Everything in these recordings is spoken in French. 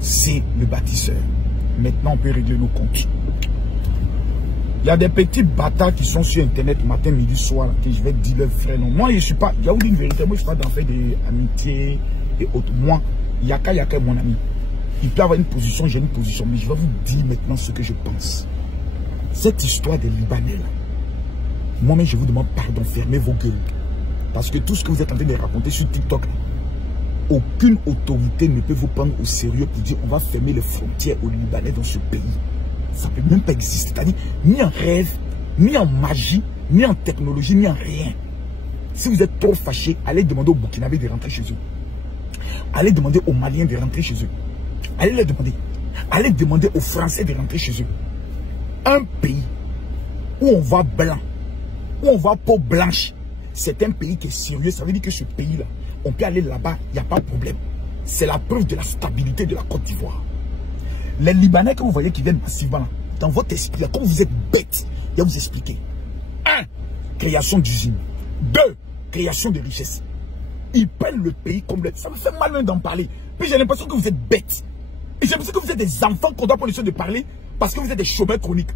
c'est le bâtisseur. Maintenant, on peut régler nos comptes. Il y a des petits bâtards qui sont sur Internet matin, midi, soir, que je vais dire leur frère. Non, moi, je ne suis pas. Il y a une vérité. Moi, je ne suis pas dans le fait d'amitié et autres. Moi, Yaka, mon ami. Il peut avoir une position, j'ai une position. Mais je vais vous dire maintenant ce que je pense. Cette histoire des Libanais, là. Moi-même, je vous demande pardon. Fermez vos gueules. Parce que tout ce que vous êtes en train de raconter sur TikTok, là, aucune autorité ne peut vous prendre au sérieux pour dire on va fermer les frontières aux Libanais dans ce pays. Ça ne peut même pas exister. C'est-à-dire, ni en rêve, ni en magie, ni en technologie, ni en rien. Si vous êtes trop fâché, allez demander aux Burkinabés de rentrer chez eux. Allez demander aux Maliens de rentrer chez eux. Allez les demander. Allez demander aux Français de rentrer chez eux. Un pays où on voit blanc, où on voit peau blanche, c'est un pays qui est sérieux. Ça veut dire que ce pays-là, on peut aller là-bas, il n'y a pas de problème. C'est la preuve de la stabilité de la Côte d'Ivoire. Les Libanais que vous voyez qui viennent massivement, dans votre esprit, là, comme vous êtes bêtes, je vais vous expliquer. 1. Création d'usines. 2. Création de richesses. Ils prennent le pays comme le... Ça me fait mal même d'en parler. Puis j'ai l'impression que vous êtes bêtes. Et j'ai l'impression que vous êtes des enfants qu'on doit prendre le soin de parler parce que vous êtes des chômeurs chroniques.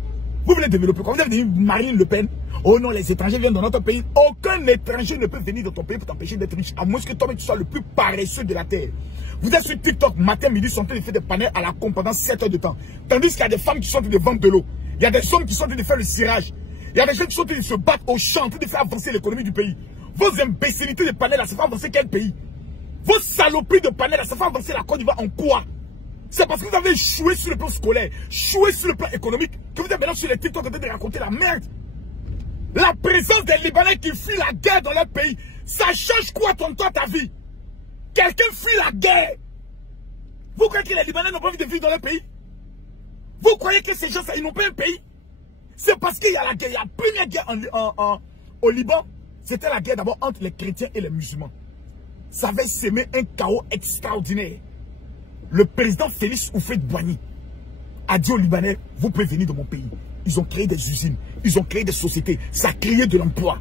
Vous voulez développer quoi? Vous êtes devenu Marine Le Pen. Oh non, les étrangers viennent dans notre pays. Aucun étranger ne peut venir dans ton pays pour t'empêcher d'être riche. À moins que toi-même tu sois le plus paresseux de la terre. Vous êtes sur TikTok, matin, midi, sont en train de faire des panels à la con pendant 7 heures de temps. Tandis qu'il y a des femmes qui sont en train de vendre de l'eau. Il y a des hommes qui sont en train de faire le cirage. Il y a des gens qui sont en train de se battre au champ, en train de faire avancer l'économie du pays. Vos imbécilités de panels là, ça fait avancer quel pays? Vos saloperies de panels là, ça fait avancer la Côte d'Ivoire en quoi? C'est parce que vous avez échoué sur le plan scolaire, échoué sur le plan économique, que vous êtes maintenant sur les TikTok en train de raconter la merde. La présence des Libanais qui fuient la guerre dans leur pays, ça change quoi toi ta vie? Quelqu'un fuit la guerre. Vous croyez que les Libanais n'ont pas envie de vivre dans leur pays? Vous croyez que ces gens, ils n'ont pas un pays? C'est parce qu'il y a la guerre. Il y a la première guerre au Liban. C'était la guerre d'abord entre les chrétiens et les musulmans. Ça avait sémé un chaos extraordinaire. Le président Félix Houphouët-Boigny a dit aux Libanais, vous pouvez venir dans mon pays. Ils ont créé des usines, ils ont créé des sociétés, ça a créé de l'emploi.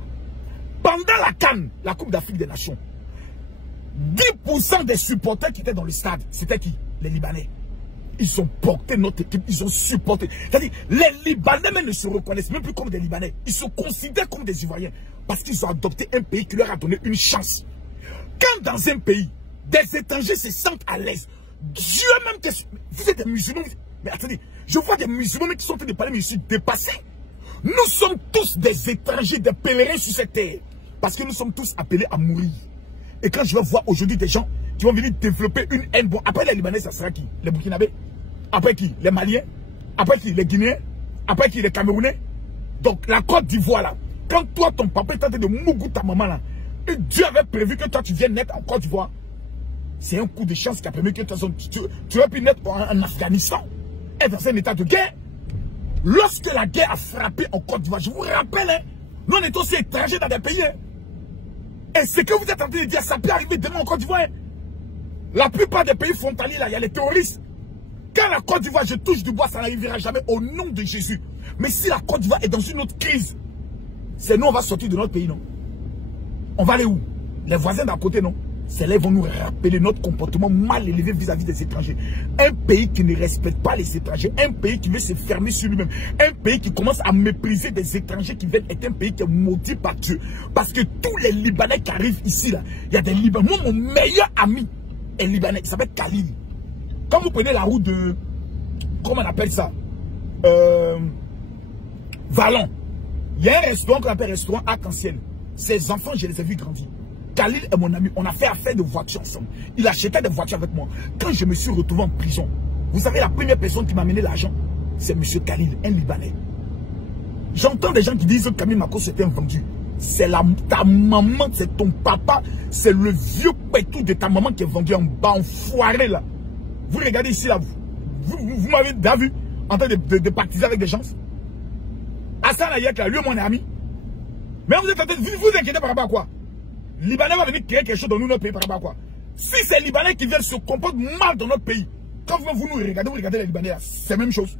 Pendant la CAN, la Coupe d'Afrique des Nations, 10% des supporters qui étaient dans le stade, c'était qui? Les Libanais. Ils ont porté notre équipe, ils ont supporté. C'est-à-dire, les Libanais même ne se reconnaissent même plus comme des Libanais. Ils se considèrent comme des Ivoiriens parce qu'ils ont adopté un pays qui leur a donné une chance. Quand dans un pays, des étrangers se sentent à l'aise, Dieu même que... Vous êtes des musulmans. Mais attendez, je vois des musulmans qui sont en train de parler, mais je suis dépassé. Nous sommes tous des étrangers, des pèlerins sur cette terre. Parce que nous sommes tous appelés à mourir. Et quand je vais voir aujourd'hui des gens qui vont venir développer une haine, bon, après les Libanais, ça sera qui? Les Burkinabés? Après qui? Les Maliens? Après qui? Les Guinéens? Après qui? Les Camerounais? Donc la Côte d'Ivoire là, quand toi, ton papa est en train de mougou ta maman là, et Dieu avait prévu que toi tu viennes naître en Côte d'Ivoire, c'est un coup de chance qui a permis que tu vas pu naître en Afghanistan, et dans un état de guerre. Lorsque la guerre a frappé en Côte d'Ivoire, je vous rappelle, hein, nous on est aussi étrangers dans des pays. Hein. Et ce que vous êtes en train de dire, ça peut arriver demain en Côte d'Ivoire. Hein. La plupart des pays frontaliers, là, il y a les terroristes. Quand la Côte d'Ivoire, je touche du bois, ça n'arrivera jamais au nom de Jésus. Mais si la Côte d'Ivoire est dans une autre crise, c'est nous, on va sortir de notre pays, non? On va aller où? Les voisins d'à côté, non? C'est là qu'ils vont nous rappeler notre comportement mal élevé vis-à-vis des étrangers. Un pays qui ne respecte pas les étrangers, un pays qui veut se fermer sur lui-même, un pays qui commence à mépriser des étrangers qui viennent être un pays qui est maudit par Dieu. Parce que tous les Libanais qui arrivent ici, là, il y a des Libanais. Moi, mon meilleur ami est Libanais, il s'appelle Khalil. Quand vous prenez la route de, comment on appelle ça, Vallon, il y a un restaurant qu'on appelle restaurant Arc-en-Ciel. Ses enfants, je les ai vus grandir. Khalil est mon ami, on a fait affaire de voitures ensemble. Il achetait des voitures avec moi. Quand je me suis retrouvé en prison, vous savez, la première personne qui m'a amené l'argent, c'est M. Khalil, un Libanais. J'entends des gens qui disent que Camille Mako c'était un vendu. C'est ta maman, c'est ton papa, c'est le vieux pétou de ta maman qui est vendu en bas, enfoiré là. Vous regardez ici là, vous m'avez déjà vu en train de partiser avec des gens. Hassan Ayek là, lui mon ami. Mais vous êtes en train de vous inquiéter par rapport à quoi? Libanais va venir créer quelque chose dans notre pays par rapport à quoi? Si c'est les Libanais qui viennent se comporter mal dans notre pays, quand vous nous regardez, vous regardez les Libanais, c'est la même chose.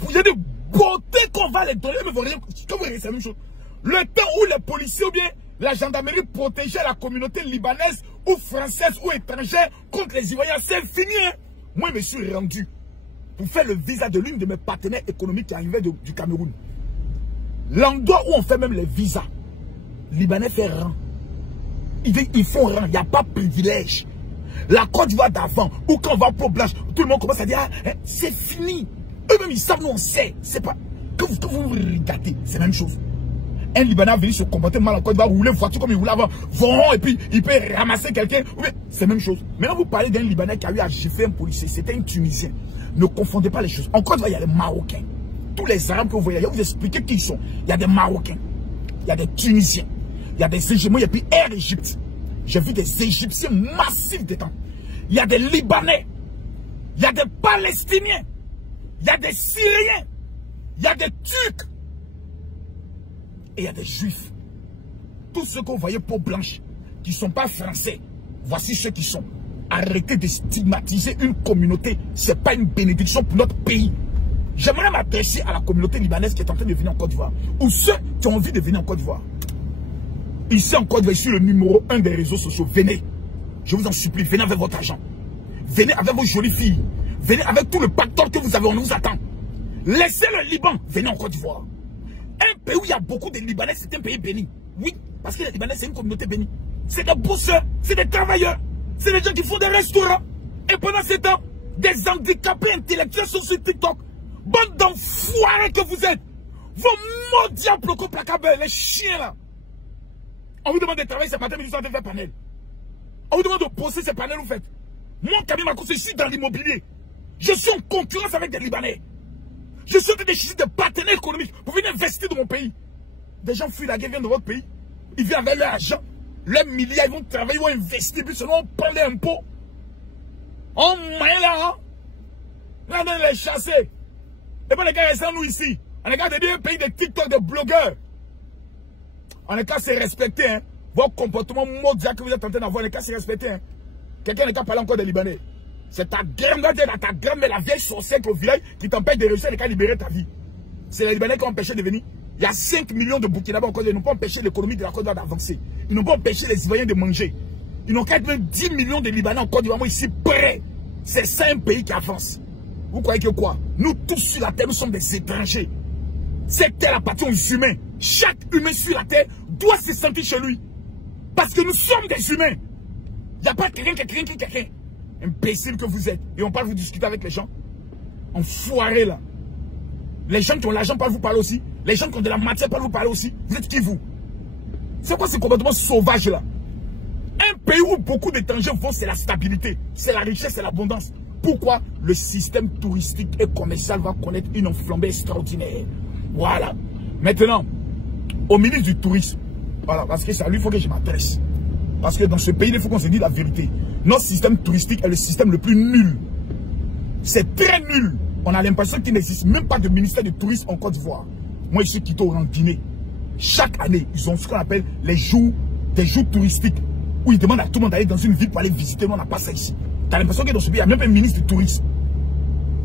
Vous avez des beautés qu'on va les donner, mais vous regardez, c'est la même chose. Le temps où les policiers ou bien la gendarmerie protégeait la communauté libanaise ou françaises ou étrangères contre les Ivoiriens, c'est fini. Hein? Moi, je me suis rendu pour faire le visa de l'une de mes partenaires économiques qui arrivait du Cameroun. L'endroit où on fait même les visas, Libanais fait rang. Ils font rang, il n'y a pas de privilège. La Côte d'Ivoire d'avant, ou quand on va pour Blanche, tout le monde commence à dire, ah, c'est fini. Eux-mêmes, ils savent, nous on sait. C'est pas que vous regardez, c'est la même chose. Un Libanais a venu se comporter mal en Côte d'Ivoire, rouler voiture comme il roulait avant, vont, et puis il peut ramasser quelqu'un. C'est la même chose. Maintenant, vous parlez d'un Libanais qui a eu à gifler un policier, c'était un Tunisien. Ne confondez pas les choses. En Côte d'Ivoire, il y a les Marocains. Tous les Arabes que vous voyez, je vais vous expliquer qui ils sont. Il y a des Marocains, il y a des Tunisiens, il y a des Égyptiens, et puis Air Égypte. J'ai vu des Égyptiens massifs dedans. Il y a des Libanais, il y a des Palestiniens, il y a des Syriens, il y a des Turcs et il y a des Juifs. Tous ceux que vous voyez peau blanche, qui ne sont pas français, voici ceux qui sont. Arrêtez de stigmatiser une communauté, ce n'est pas une bénédiction pour notre pays. J'aimerais m'adresser à la communauté libanaise qui est en train de venir en Côte d'Ivoire, ou ceux qui ont envie de venir en Côte d'Ivoire. Ici en Côte d'Ivoire, je suis le numéro 1 des réseaux sociaux. Venez, je vous en supplie, venez avec votre argent. Venez avec vos jolies filles. Venez avec tout le pactole que vous avez, on vous attend. Laissez le Liban, venez en Côte d'Ivoire. Un pays où il y a beaucoup de Libanais, c'est un pays béni. Oui, parce que les Libanais, c'est une communauté bénie. C'est des bosseurs, c'est des travailleurs. C'est des gens qui font des restaurants. Et pendant ce temps, des handicapés intellectuels sont sur TikTok. Bande d'enfoirés que vous êtes. Vos mots diables placables, les chiens là. On vous demande de travailler ce matin, mais vous avez fait panel. On vous demande de poser ces panels, vous faites. Moi, Camille Makoussé, je suis dans l'immobilier. Je suis en concurrence avec des Libanais. Je suis en train de chercher des partenaires économiques pour venir investir dans mon pays. Des gens fuient la guerre, viennent de votre pays. Ils viennent avec leur argent, leurs milliards, ils vont travailler, ils vont investir, puis seulement on prend les impôts. On maille là, hein. Là, on va les chasser. Et puis les gars, restent nous ici. On est qu'à devenir un pays de TikTok, de blogueurs. On est qu'à se respecter, hein. Vos comportements maudits que vous êtes en train d'avoir, on est qu'à se respecter, hein. Quelqu'un n'est qu'à parler encore des Libanais. C'est ta grand-mère, la vieille sorcière au village qui t'empêche de réussir et qu'à libérer ta vie. C'est les Libanais qui ont empêché de venir. Il y a 5 millions de Burkinabés en Côte d'Ivoire. Ils n'ont pas empêché l'économie de la Côte d'Ivoire d'avancer. Ils n'ont pas empêché les Ivoiriens de manger. Ils n'ont qu'à être 10 millions de Libanais en Côte d'Ivoire. Moi, ici, près. C'est ça un pays qui avance. Vous croyez que quoi? Nous tous sur la terre, nous sommes des étrangers. Cette terre appartient aux humains. Chaque humain sur la terre doit se sentir chez lui. Parce que nous sommes des humains. Il n'y a pas quelqu'un. Imbécile que vous êtes. Et on parle vous discuter avec les gens. Enfoirés là. Les gens qui ont l'argent parlent vous parler aussi. Les gens qui ont de la matière parlent vous parler aussi. Vous êtes qui vous? C'est quoi ce comportement sauvage là? Un pays où beaucoup d'étrangers vont, c'est la stabilité, c'est la richesse, c'est l'abondance. Pourquoi? Le système touristique et commercial va connaître une enflambée extraordinaire. Voilà. Maintenant, au ministre du tourisme, voilà, parce que ça lui, il faut que je m'adresse. Parce que dans ce pays, il faut qu'on se dise la vérité. Notre système touristique est le système le plus nul. C'est très nul. On a l'impression qu'il n'existe même pas de ministère de tourisme en Côte d'Ivoire. Moi, ici, Quito, en Guinée, chaque année, ils ont ce qu'on appelle des jours touristiques, où ils demandent à tout le monde d'aller dans une ville pour aller visiter. Nous, on n'a pas ça ici. Tu as l'impression que dans ce pays, il n'y a même pas un ministre du tourisme.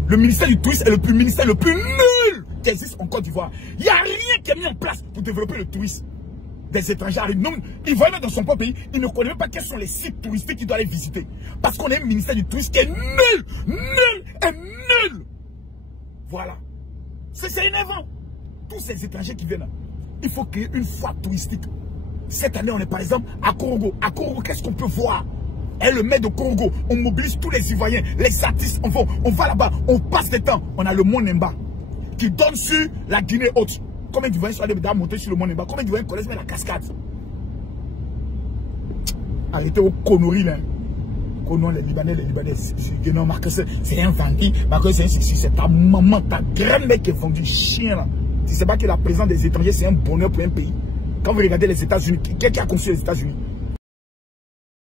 Le ministère du tourisme est le ministère le plus nul qui existe en Côte d'Ivoire. Il n'y a rien qui est mis en place pour développer le tourisme. Des étrangers arrivent. Non, ils voient même dans son propre pays, ils ne connaissent même pas quels sont les sites touristiques qu'ils doivent aller visiter. Parce qu'on a un ministère du tourisme qui est nul, nul et nul. Voilà. C'est énervant. Tous ces étrangers qui viennent là, il faut créer une foire touristique. Cette année, on est par exemple à Korogo. À Korogo, qu'est-ce qu'on peut voir? Et le maire de Korogo, on mobilise tous les Ivoiriens, les artistes, on va là-bas, on passe le temps. On a le Mont Nemba qui donne sur la Guinée haute. Combien d'Ivoiriens sont allés monter sur le Mont Nemba? Combien d'Ivoiriens connaissent même la cascade? Arrêtez aux conneries là. Non, les Libanais, non, c'est un vendu. C'est ta maman, ta grand-mère qui est vendue, chien là. Tu ne sais pas que la présence des étrangers, c'est un bonheur pour un pays. Quand vous regardez les États-Unis, qui a construit les États-Unis?